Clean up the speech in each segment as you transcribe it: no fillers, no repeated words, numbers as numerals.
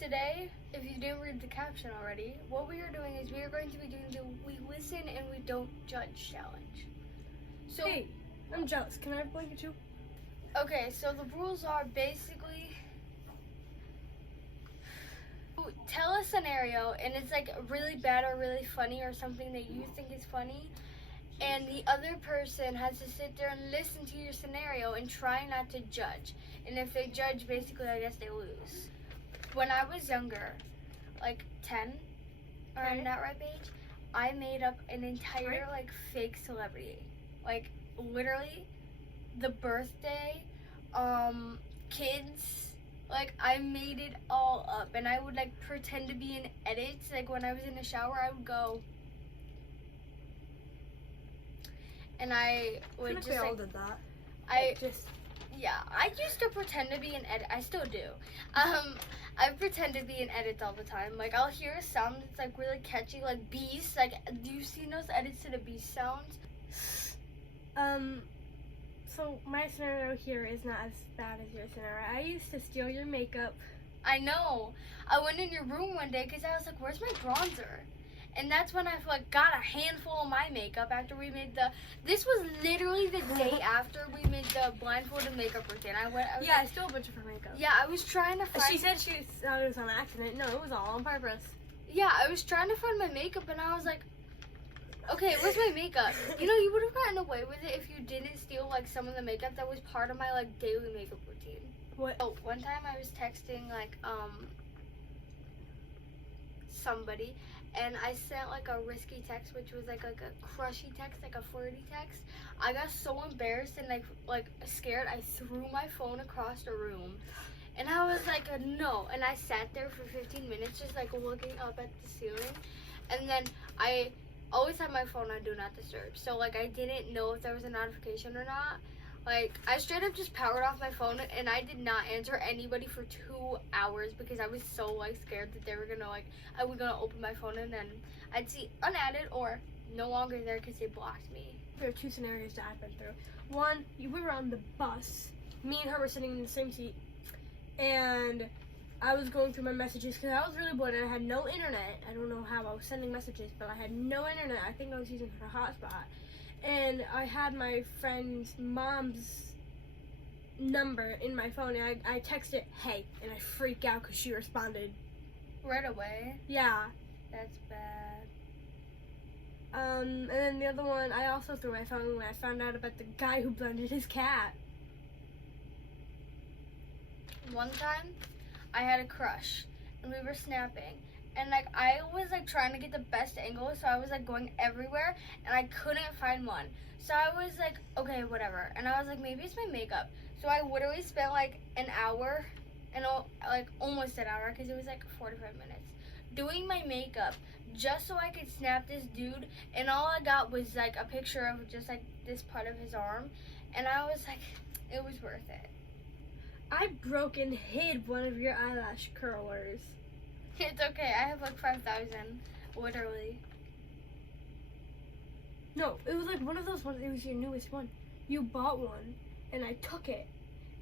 today, if you didn't read the caption already, what we are doing is we are going to be doing the We Listen and We Don't Judge challenge. So, hey, I'm jealous. Can I have a blanket too? okay, so the rules are basically tell a scenario and it's like really bad or really funny or something that you think is funny, and the other person has to sit there and listen to your scenario and try not to judge. And if they judge, basically, I guess they lose. When I was younger, like 10, around that ripe age, I made up an entire like fake celebrity. Like literally the birthday, kids, like I made it all up, and I would like pretend to be in edits. Like when I was in the shower, I would go and I would just we all like, did that. I used to pretend to be an edit. I still do. I pretend to be in edits all the time. Like I'll hear a sound that's like really catchy, like bees. Like, do you see those edits to the bee sounds? So my scenario here is not as bad as your scenario. I used to steal your makeup. I know. I went in your room one day because I was like, "Where's my bronzer?" And that's when I like got a handful of my makeup after we made the. This was literally the day after we made the blindfolded makeup routine. I stole a bunch of her makeup. Yeah, I was trying to find. She said she thought it was on accident. No, it was all on purpose. Yeah, I was trying to find my makeup, and I was like, okay, where's my makeup? You know, you would have gotten away with it if you didn't steal like some of the makeup that was part of my like daily makeup routine. What? Oh, one time I was texting like somebody, and I sent like a risky text, which was like a crushy text, like a flirty text. I got so embarrassed and like scared, I threw my phone across the room. And I was like, no. And I sat there for 15 minutes just like looking up at the ceiling. And then I always have my phone on Do Not Disturb. So like I didn't know if there was a notification or not. Like I straight up just powered off my phone, and I did not answer anybody for 2 hours because I was so like scared that they were gonna like, I was gonna open my phone and then I'd see unadded or no longer there because they blocked me. There are two scenarios that I've been through. One, we were on the bus. Me and her were sitting in the same seat, and I was going through my messages because I was really bored and I had no internet. I don't know how I was sending messages, but I had no internet. I think I was using her hotspot. And I had my friend's mom's number in my phone, and I texted, hey, and I freaked out because she responded. Right away? Yeah. That's bad. And then the other one, I also threw my phone when I found out about the guy who blended his cat. One time, I had a crush, and we were snapping. And like I was like trying to get the best angle, so I was like going everywhere, and I couldn't find one. So I was like, okay, whatever. And I was like, maybe it's my makeup. So I literally spent like an hour, and like almost an hour, because it was like 45 minutes, doing my makeup just so I could snap this dude. And all I got was like a picture of just like this part of his arm, and I was like, it was worth it. I broke and hid one of your eyelash curlers. It's okay. I have like 5,000, literally. No, it was like one of those ones. It was your newest one. You bought one, and I took it,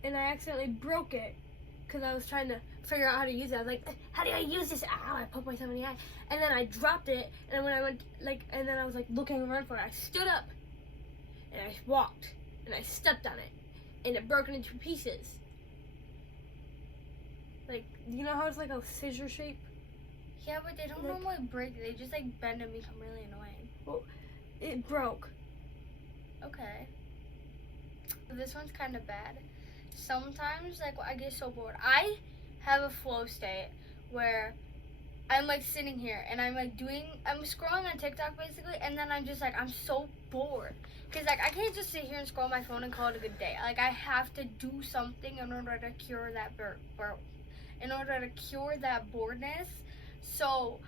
and I accidentally broke it because I was trying to figure out how to use it. I was like, how do I use this? Ow! I poked myself in the eye, and then I dropped it. And when I went and then I was like looking around for it. I stood up, and I walked, and I stepped on it, and it broke into pieces. Like, you know how it's like a scissor shape? Yeah, but they don't normally break. They just like bend and become really annoying. Well, it broke. Okay. This one's kind of bad. Sometimes, like, I get so bored. I have a flow state where I'm like sitting here and I'm like I'm scrolling on TikTok basically, and then I'm just like, I'm so bored. Because like I can't just sit here and scroll my phone and call it a good day. Like I have to do something in order to cure that boredness. So,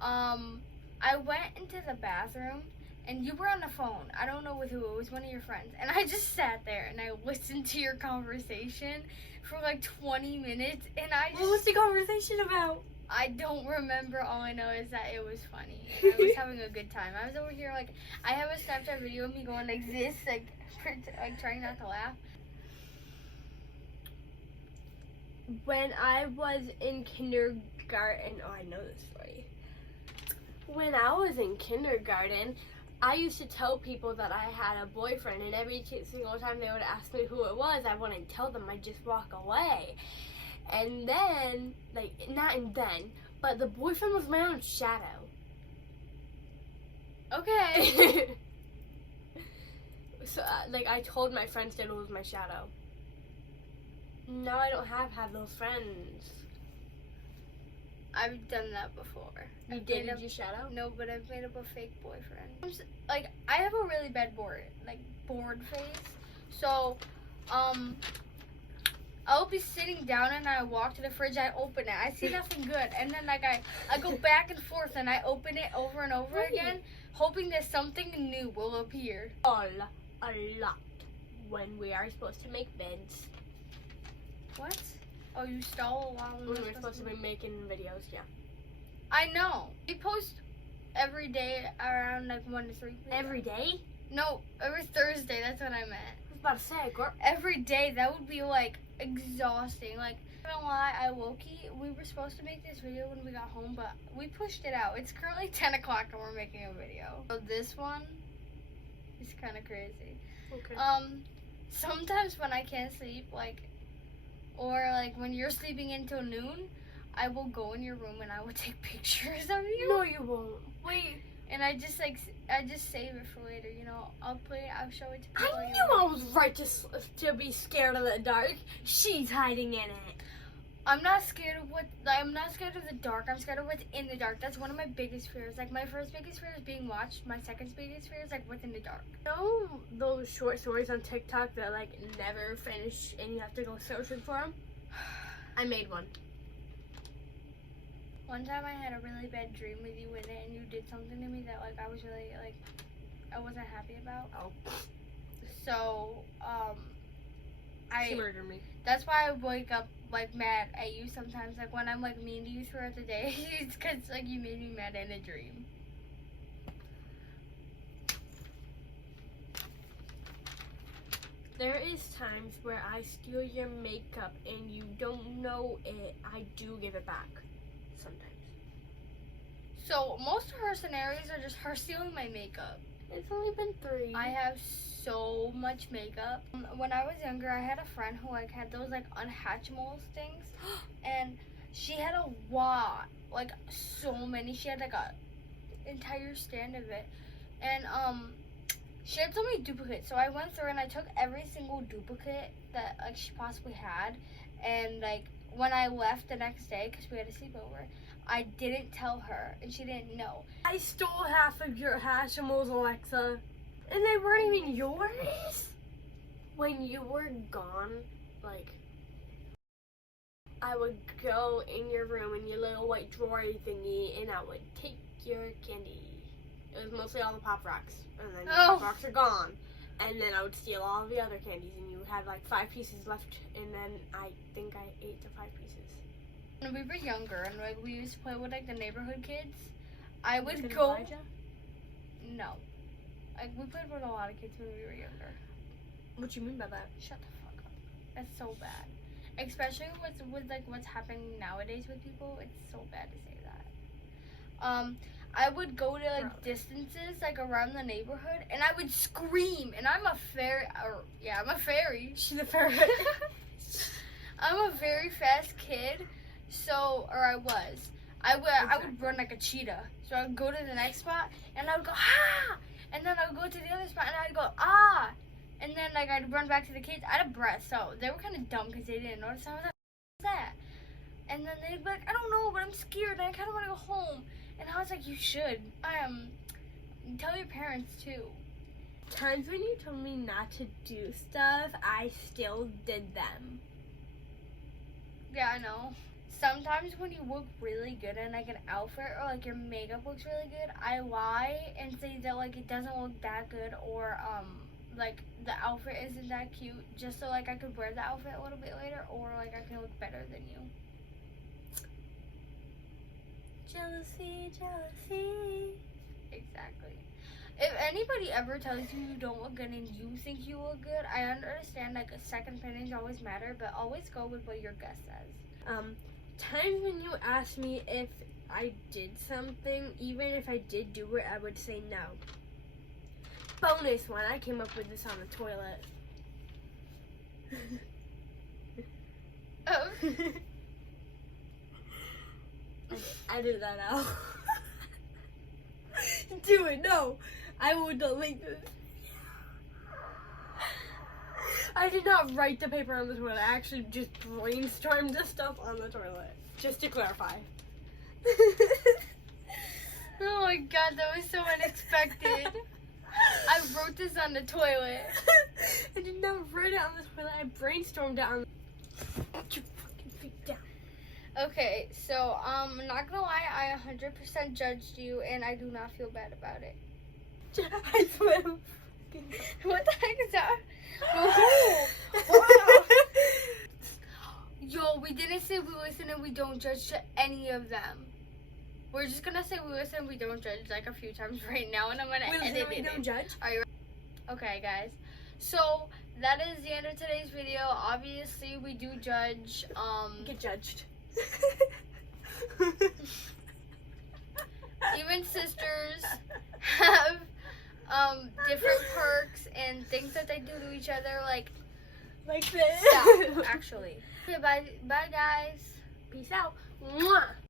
I went into the bathroom, and you were on the phone. I don't know with who. It was one of your friends. And I just sat there, and I listened to your conversation for like 20 minutes, and What was the conversation about? I don't remember. All I know is that it was funny, and I was having a good time. I was over here, like, I have a Snapchat video of me going like this, like trying not to laugh. when I was in kindergarten, oh, I know this story. When I was in kindergarten, I used to tell people that I had a boyfriend, and every single time they would ask me who it was, I wouldn't tell them. I'd just walk away. And then, like, not and then, but the boyfriend was my own shadow. Okay. So, like, I told my friends that it was my shadow. Now I don't have those friends. I've done that before. You did? Did you shadow? No, but I've made up a fake boyfriend. Like, I have a really bad bored face. So, I'll be sitting down and I walk to the fridge, I open it, I see nothing good, and then like I go back and forth and I open it over and over again, hoping that something new will appear. A lot. When we are supposed to make beds. What? Oh, you stole a while when we were supposed to be making videos, yeah. I know. We post every day around like 1 to 3 p.m. Every day? No, every Thursday, that's what I meant. I was about to say, girl. Every day, that would be like exhausting. Like, I don't know why, we were supposed to make this video when we got home, but we pushed it out. It's currently 10 o'clock and we're making a video. So this one is kind of crazy. Okay. Sometimes when I can't sleep, like, or like when you're sleeping until noon, I will go in your room and I will take pictures of you. No, you won't. Wait. And I just save it for later, you know. I'll show it to people. I knew I was right to be scared of the dark. She's hiding in it. I'm not scared of the dark. I'm scared of what's in the dark. That's one of my biggest fears. Like, my first biggest fear is being watched. My second biggest fear is like what's in the dark. You know those short stories on TikTok that like never finish and you have to go searching for them? I made one. One time I had a really bad dream with you in it, and you did something to me that like I was really like I wasn't happy about. Oh. So She murdered me. That's why I wake up like mad at you sometimes. Like when I'm like mean to you throughout the day, it's because like you made me mad in a dream. There is times where I steal your makeup and you don't know it. I do give it back. Sometimes. So most of her scenarios are just her stealing my makeup. It's only been 3. I have so much makeup. When I was younger, I had a friend who like had those like Unhatchimals things, and she had a lot, like so many. She had like a entire stand of it, and she had so many duplicates. So I went through and I took every single duplicate that like she possibly had, and like when I left the next day because we had a sleepover, I didn't tell her, and she didn't know. I stole half of your Hatchimals, Alexa, and they weren't even yours. When you were gone, like, I would go in your room in your little white drawer thingy, and I would take your candy. It was mostly all the Pop Rocks, and then the Pop Rocks are gone. And then I would steal all the other candies, and you had like 5 pieces left, and then I think I ate the 5 pieces. When we were younger and like we used to play with like the neighborhood kids, I would Liza go. and Liza? No, like we played with a lot of kids when we were younger. What you mean by that? Shut the fuck up. That's so bad, especially with like what's happening nowadays with people. It's so bad to say that. I would go to like distances like around the neighborhood, and I would scream. And I'm a fairy. I'm a fairy. She's a fairy. I'm a very fast kid. So, or I was. I would run like a cheetah. So I would go to the next spot, and I would go, ah! And then I would go to the other spot, and I'd go, ah! And then like I'd run back to the kids. I had a breath, so they were kind of dumb because they didn't notice. I was like, what's that? And then they'd be like, I don't know, but I'm scared, and I kind of want to go home. And I was like, you should. Tell your parents, too. Times when you told me not to do stuff, I still did them. Yeah, I know. Sometimes when you look really good in like an outfit or like your makeup looks really good, I lie and say that like it doesn't look that good, or like the outfit isn't that cute, just so like I could wear the outfit a little bit later, or like I can look better than you. Jealousy, jealousy. Exactly. If anybody ever tells you you don't look good and you think you look good, I understand like a second opinions always matter, but always go with what your gut says. Times when you ask me if I did something, even if I did do it, I would say no. Bonus one, I came up with this on the toilet. Oh. Edit that out. Do it, no. I will delete this. I did not write the paper on the toilet. I actually just brainstormed this stuff on the toilet. Just to clarify. Oh my god, that was so unexpected. I wrote this on the toilet. I did not write it on the toilet. I brainstormed it on. Put your fucking feet down. Okay, so not gonna lie, I 100% judged you, and I do not feel bad about it. I swim. What the heck is that? Yo, we didn't say we listen and we don't judge to any of them. We're just gonna say we listen and we don't judge like a few times right now, and I'm gonna edit it. We don't judge. Are you okay, guys? So that is the end of today's video. Obviously, we do judge. Get judged. Even sisters have different perks and things that they do to each other, like this. stop, actually. Okay, bye guys. Peace out. Mwah.